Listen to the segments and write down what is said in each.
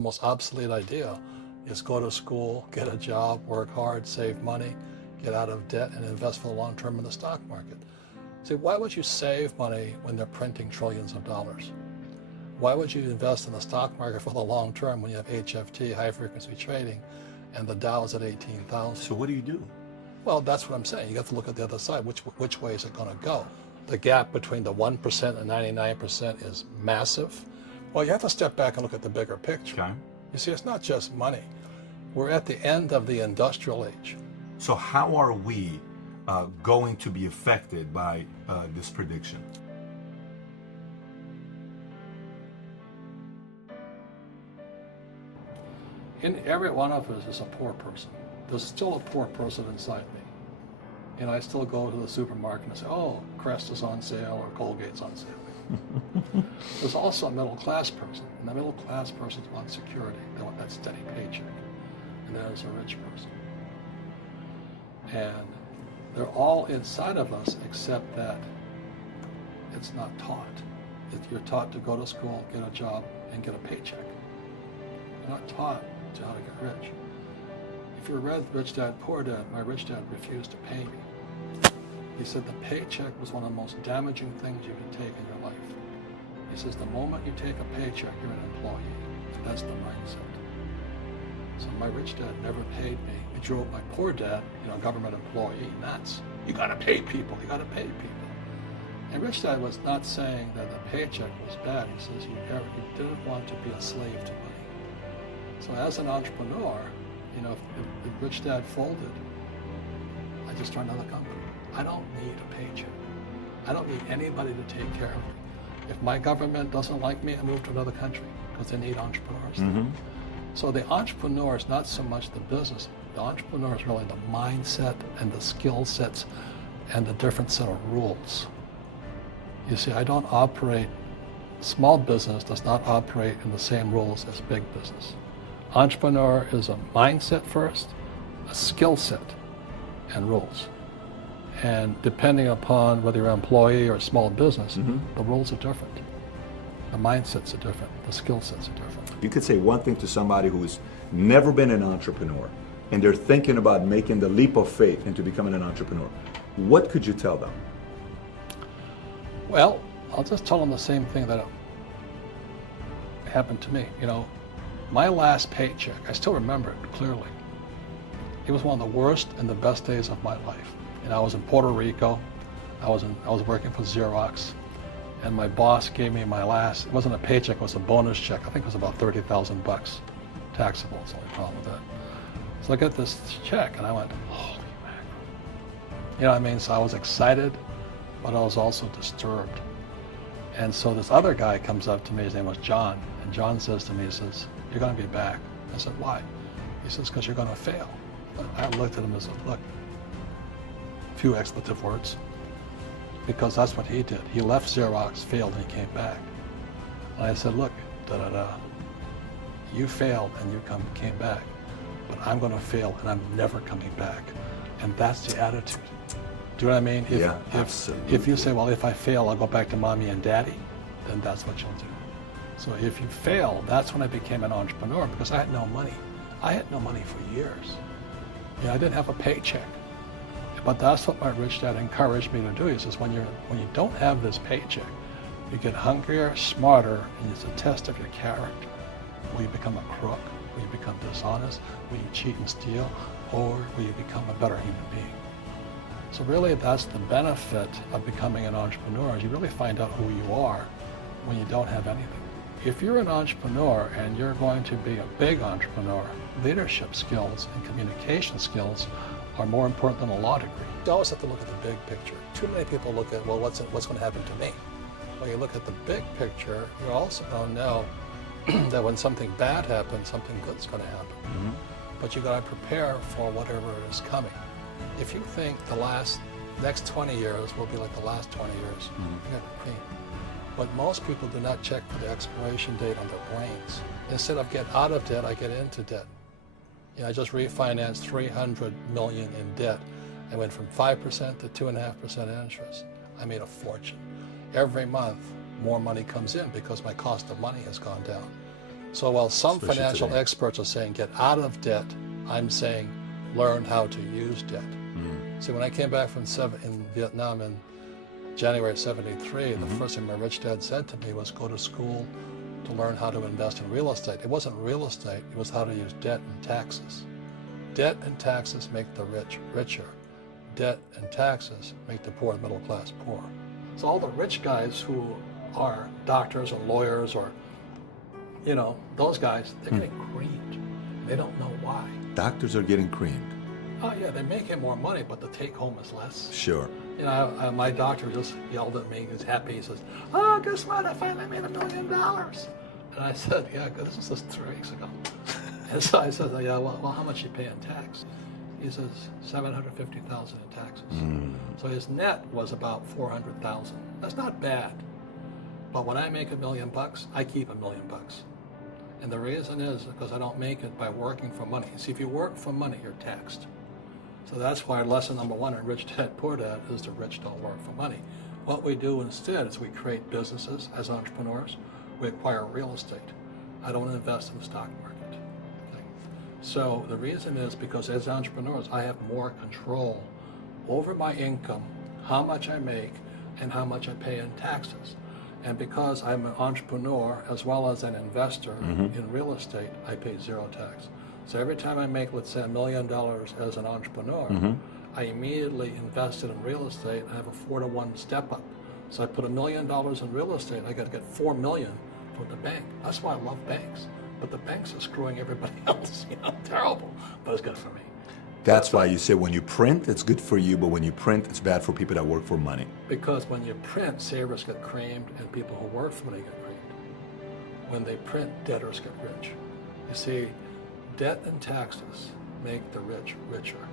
The most obsolete idea is go to school, get a job, work hard, save money, get out of debt, and invest for the long term in the stock market. See, why would you save money when they're printing trillions of dollars? Why would you invest in the stock market for the long term when you have HFT, high frequency trading, and the Dow's at 18,000? So what do you do? Well, that's what I'm saying. You have to look at the other side. Which way is it going to go? The gap between the 1% and 99% is massive. Well, you have to step back and look at the bigger picture. Okay. You see, it's not just money. We're at the end of the industrial age. So how are we going to be affected by this prediction? In every one of us is a poor person. There's still a poor person inside me. And I still go to the supermarket and say, oh, Crest is on sale or Colgate's on sale. There's also a middle class person. And the middle class person wants security. They want that steady paycheck. And there's a rich person. And they're all inside of us except that it's not taught. You're taught to go to school, get a job, and get a paycheck. You're not taught to how to get rich. If you read Rich Dad, Poor Dad, my rich dad refused to pay me. He said the paycheck was one of the most damaging things you can take in your life. He says the moment you take a paycheck, you're an employee. And that's the mindset. So my rich dad never paid me. He drove my poor dad, government employee, nuts. You gotta pay people, you gotta pay people. And Rich Dad was not saying that the paycheck was bad. He says you didn't want to be a slave to money. So as an entrepreneur, if Rich Dad folded, I just started another company. I don't need a paycheck. I don't need anybody to take care of me. If my government doesn't like me, I move to another country because they need entrepreneurs. Mm-hmm. So the entrepreneur is not so much the business. The entrepreneur is really the mindset and the skill sets and the different set of rules. You see, I don't operate, small business does not operate in the same rules as big business. Entrepreneur is a mindset first, a skill set, and rules. And depending upon whether you're an employee or a small business, the rules are different. The mindsets are different. The skill sets are different. You could say one thing to somebody who's never been an entrepreneur and they're thinking about making the leap of faith into becoming an entrepreneur. What could you tell them? Well, I'll just tell them the same thing that happened to me. My last paycheck, I still remember it clearly. It was one of the worst and the best days of my life. I was in Puerto Rico. I was working for Xerox, and my boss gave me my last. It wasn't a paycheck; it was a bonus check. I think it was about $30,000, taxable. That's the only problem with that. So I got this check, and I went, "Holy mackerel!" You know what I mean? So I was excited, but I was also disturbed. And so this other guy comes up to me. His name was John, and John says to me, he says, "You're going to be back." I said, "Why?" He says, "Because you're going to fail." I looked at him and said, "Look." Few expletive words, because that's what he did. He left Xerox, failed, and he came back. And I said, look, you failed and you came back, but I'm going to fail and I'm never coming back. And that's the attitude. Do you know what I mean? Absolutely. If you say, well, if I fail, I'll go back to mommy and daddy, then that's what you'll do. So if you fail, that's when I became an entrepreneur, because I had no money. I had no money for years. I didn't have a paycheck. But that's what my rich dad encouraged me to do. He says, when you don't have this paycheck, you get hungrier, smarter, and it's a test of your character. Will you become a crook? Will you become dishonest? Will you cheat and steal? Or will you become a better human being? So really, that's the benefit of becoming an entrepreneur, is you really find out who you are when you don't have anything. If you're an entrepreneur and you're going to be a big entrepreneur, leadership skills and communication skills are more important than a law degree. You always have to look at the big picture. Too many people look at, well, what's going to happen to me? When you look at the big picture, you're also going to know that when something bad happens, something good's going to happen. Mm-hmm. But you got to prepare for whatever is coming. If you think the next 20 years will be like the last 20 years, you got the cream. But most people do not check for the expiration date on their brains. Instead of get out of debt, I get into debt. I just refinanced $300 million in debt. I went from 5% to 2.5% interest. I made a fortune. Every month, more money comes in because my cost of money has gone down. So while some Especially financial today. experts are saying get out of debt, I'm saying learn how to use debt. See, when I came back from in Vietnam in January 73, the first thing my rich dad said to me was go to school to learn how to invest in real estate. It wasn't real estate, it was how to use debt and taxes. Debt and taxes make the rich richer. Debt and taxes make the poor, middle class, poor. So all the rich guys who are doctors or lawyers or, you know, those guys, they're getting creamed. They don't know why. Doctors are getting creamed. Oh yeah, they're making more money, but the take home is less. Sure. You know, my doctor just yelled at me. He's happy. He says, "Oh, guess what? I finally made $1 million." And I said, "Yeah, this was just 3 weeks ago." And so I said, "Yeah, well, how much you pay in tax?" He says, $750,000 in taxes. So his net was about $400,000. That's not bad. But when I make $1 million, I keep $1 million. And the reason is because I don't make it by working for money. See, if you work for money, you're taxed. So that's why lesson number 1 in Rich Dad Poor Dad is the rich don't work for money. What we do instead is we create businesses as entrepreneurs. We acquire real estate. I don't invest in the stock market. Okay? So the reason is because as entrepreneurs, I have more control over my income, how much I make, and how much I pay in taxes. And because I'm an entrepreneur as well as an investor in real estate, I pay 0 tax. So every time I make, let's say, $1 million as an entrepreneur, I immediately invest it in real estate. I have a 4-to-1 step up. So I put $1 million in real estate. I got to get $4 million from the bank. That's why I love banks. But the banks are screwing everybody else. You know, terrible. But it's good for me. That's why you say when you print, it's good for you, but when you print, it's bad for people that work for money. Because when you print, savers get creamed and people who work for money get creamed. When they print, debtors get rich. You see, debt and taxes make the rich richer.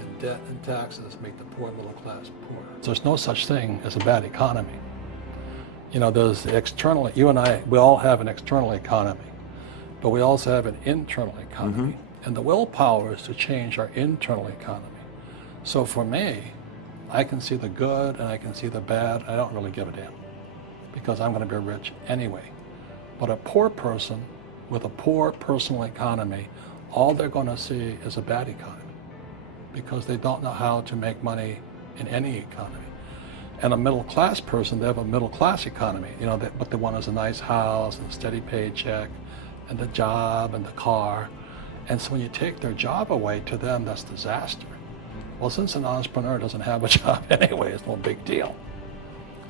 And debt and taxes make the poor middle class poorer. There's no such thing as a bad economy. You know, there's external, you and I, we all have an external economy, but we also have an internal economy. And the willpower is to change our internal economy. So for me, I can see the good and I can see the bad. I don't really give a damn because I'm going to be rich anyway. But a poor person with a poor personal economy, all they're going to see is a bad economy because they don't know how to make money in any economy. And a middle class person, they have a middle class economy. You know, what they want is a nice house and a steady paycheck and the job and the car. And so when you take their job away, to them, that's disaster. Well, since an entrepreneur doesn't have a job anyway, it's no big deal.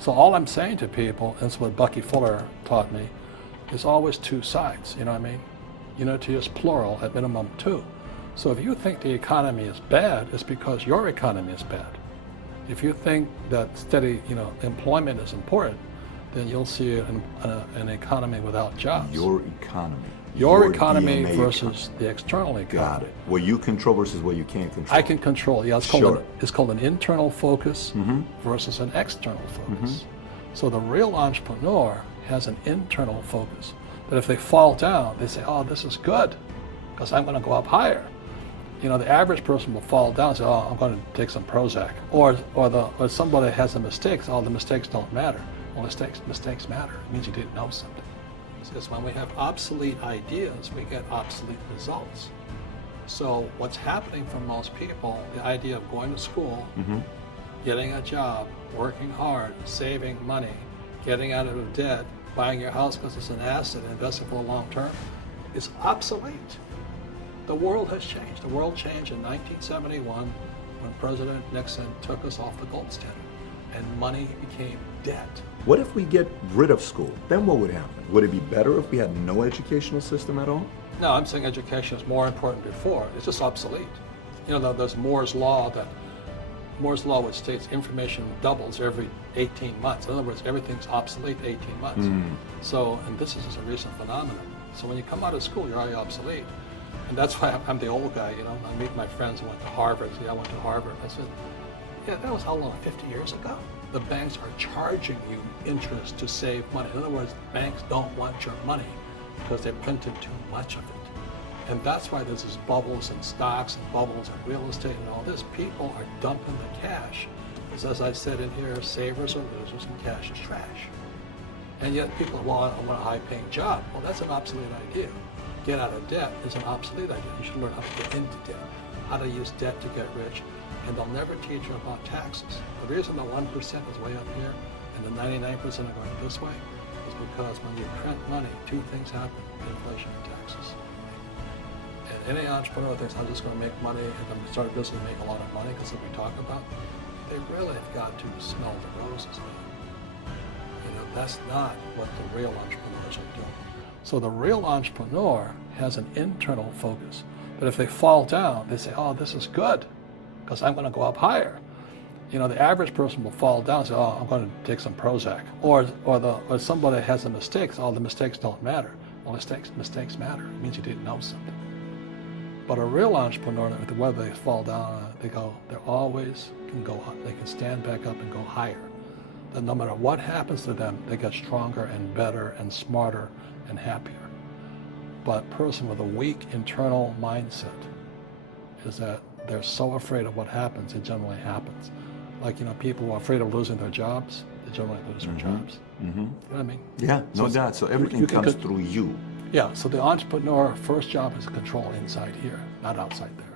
So all I'm saying to people, and it's what Bucky Fuller taught me, is always 2 sides, you know what I mean? Unity is plural, at minimum 2. So if you think the economy is bad, it's because your economy is bad. If you think that steady, employment is important, then you'll see an economy without jobs. Your economy. Your economy DNA versus the external economy. Got it. What you control versus what you can't control. I can control. Yeah, it's called an internal focus versus an external focus. So the real entrepreneur has an internal focus. That if they fall down, they say, "Oh, this is good, because I'm going to go up higher." You know, the average person will fall down and say, "Oh, I'm going to take some Prozac," or somebody has a mistake. "Oh, the mistakes don't matter." Well, mistakes matter. It means you didn't know something. Because when we have obsolete ideas, we get obsolete results. So what's happening for most people, the idea of going to school, getting a job, working hard, saving money, getting out of debt, buying your house because it's an asset, investing for the long term, is obsolete. The world has changed. The world changed in 1971 when President Nixon took us off the gold standard and money became debt. What if we get rid of school? Then what would happen? Would it be better if we had no educational system at all? No, I'm saying education is more important before. It's just obsolete. You know, there's Moore's Law, which states information doubles every 18 months. In other words, everything's obsolete 18 months. So, and this is just a recent phenomenon. So when you come out of school, you're already obsolete. And that's why I'm the old guy, I meet my friends who went to Harvard. I went to Harvard. I said, yeah, that was how long, 50 years ago? The banks are charging you interest to save money. In other words, banks don't want your money because they printed too much of it. And that's why there's these bubbles in stocks and bubbles in real estate and all this. People are dumping the cash. Because as I said in here, savers are losers and cash is trash. And yet people want a high-paying job. Well, that's an obsolete idea. Get out of debt is an obsolete idea. You should learn how to get into debt, how to use debt to get rich, and they'll never teach you about taxes. The reason the 1% is way up here and the 99% are going this way is because when you print money, two things happen: inflation and taxes. And any entrepreneur thinks, I'm just going to make money and I'm going to start a business and make a lot of money because of what we talk about. They really have got to smell the roses, man. You know, that's not what the real entrepreneurs are doing. So the real entrepreneur has an internal focus. But if they fall down, they say, oh, this is good because I'm going to go up higher. You know, the average person will fall down and say, oh, I'm going to take some Prozac. Or somebody has a mistake, oh, the mistakes don't matter. Well, mistakes matter. It means you didn't know something. But a real entrepreneur, whether they fall down, they always can go up. They can stand back up and go higher. That no matter what happens to them, they get stronger and better and smarter and happier. But a person with a weak internal mindset is that they're so afraid of what happens, it generally happens. Like, you know, people who are afraid of losing their jobs, they generally lose their jobs. You know what I mean? Yeah, no doubt. So everything comes through you. Yeah, so the entrepreneur first job is to control inside here, not outside there.